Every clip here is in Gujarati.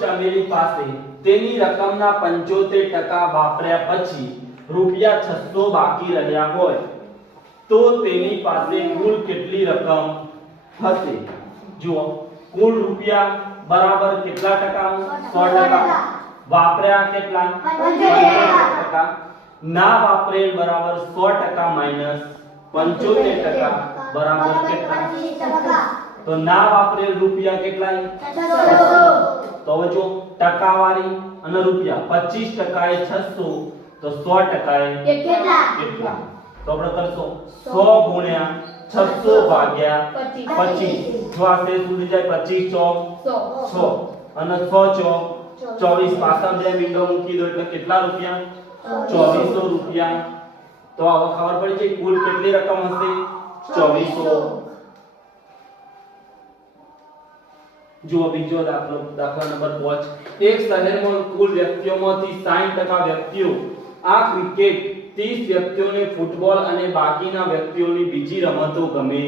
ચમેલી પાસે તેની રકમના 75% વાપર્યા પછી રૂપિયા 600 બાકી રહ્યા હોય તો તેની પાસે કુલ કેટલી રકમ હશે? જુઓ, કુલ રૂપિયા બરાબર કેટલા ટકા? 100%. વાપર્યા કેટલા? 75%. ના વાપરેલ બરાબર 100% માઈનસ 75% બરાબર કેટલા? તો ના વાપરેલ રૂપિયા કેટલા? 600. તો હવે જો ટકાવારી અને રૂપિયા 25% એ 600 તો 100% એ કેટલા? તો આપણે કરશો 100 ગુણ્યા 600 ભાગ્યા 25. જો આ સે સુધી જાય 25 ચોક 100 અને 100 ચોક 24. પાછા બે વિન્ડો મૂકી દો એટલે કેટલા રૂપિયા? 2400 રૂપિયા. તો હવે ખબર પડી છે કુલ કેટલી રકમ હશે? 2400. જો બીજો દાખલો, દાખલા નંબર 5. એક શહેરમાં કુલ વ્યક્તિઓમાંથી 60% વ્યક્તિઓ આ ક્રિકેટ, 30 વ્યક્તિઓને ફૂટબોલ અને બાકીના વ્યક્તિઓની બીજી રમતો ગમે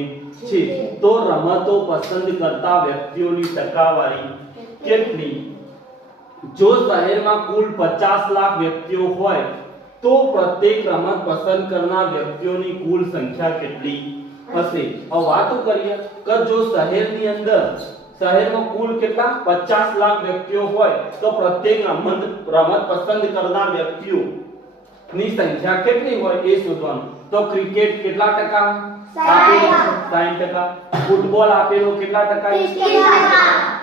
છે. તો રમતો પસંદ કરતા વ્યક્તિઓની ટકાવારી કેટલી? જો શહેરમાં કુલ 50 લાખ વ્યક્તિઓ હોય તો પ્રત્યેક રમત પસંદ કરનાર વ્યક્તિઓની કુલ સંખ્યા કેટલી હશે? હવે વાતો કરીએ કે જો શહેરની અંદર શહેરમાં કુલ કેટલા 50 લાખ વ્યક્તિઓ હોય તો પ્રત્યેક રમત પસંદ કરનાર વ્યક્તિઓ ની સંખ્યા કેટલી હોય એ શોધવાનું. તો ક્રિકેટ કેટલા ટકા આપેલું? 60%. ફૂટબોલ આપેલો કેટલા ટકા? 30%.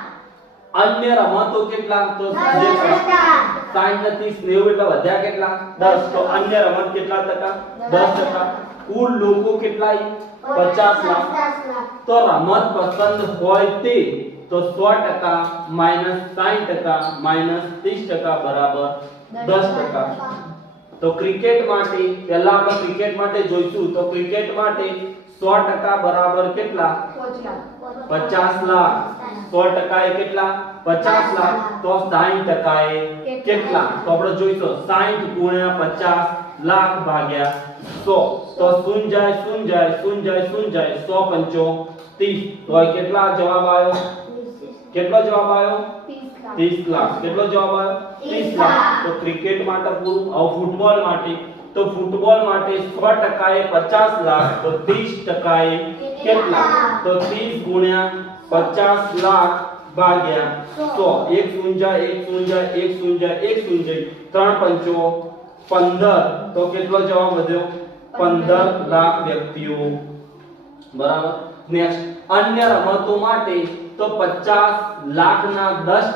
અન્ય રમતો કેટલા? તો 60 નથી 90 એટલે વધ્યા કેટલા? 10. તો અન્ય રમત કેટલા ટકા? 10%. કુલ લોકો કેટલા? 50 લાખ. તો રમત પસંદ હોય તે તો 100% માઈનસ 60% માઈનસ 30% બરાબર 10%. તો ક્રિકેટ માટે પહેલા આપણે ક્રિકેટ માટે જોઈશું. તો ક્રિકેટ માટે 100% બરાબર કેટલા? 50 લાખ. 100% એ કેટલા? 50 લાખ. તો 60% એ કેટલા? તો આપણે જોઈશું 60 ગુણ્યા 50 લાખ ભાગ્યા 100. તો શૂન્ય જાય શૂન્ય જાય શૂન્ય જાય શૂન્ય જાય 135. તો કેટલા જવાબ આવ્યો? કેટલો જવાબ આવ્યો? 30 લાખ. કેટલો જવાબ આવ્યો? 30 લાખ. તો ક્રિકેટ માટે પૂરું. હવે ફૂટબોલ માટે, તો ફૂટબોલ માટે 100% એ 50 લાખ તો 30% એ કેટલા? તો 30 ગુણ્યા 50 લાખ ભાગ્યા 100. 1 શૂન્ય જાય 1 શૂન્ય જાય 1 શૂન્ય જાય 1 શૂન્ય જાય 3 પંચો 15. તો કેટલો જવાબ વધ્યો? 15 લાખ વ્યક્તિઓ. બરાબર. નેક્સ્ટ, અન્ય રમતો માટે તો 50 લાખના 10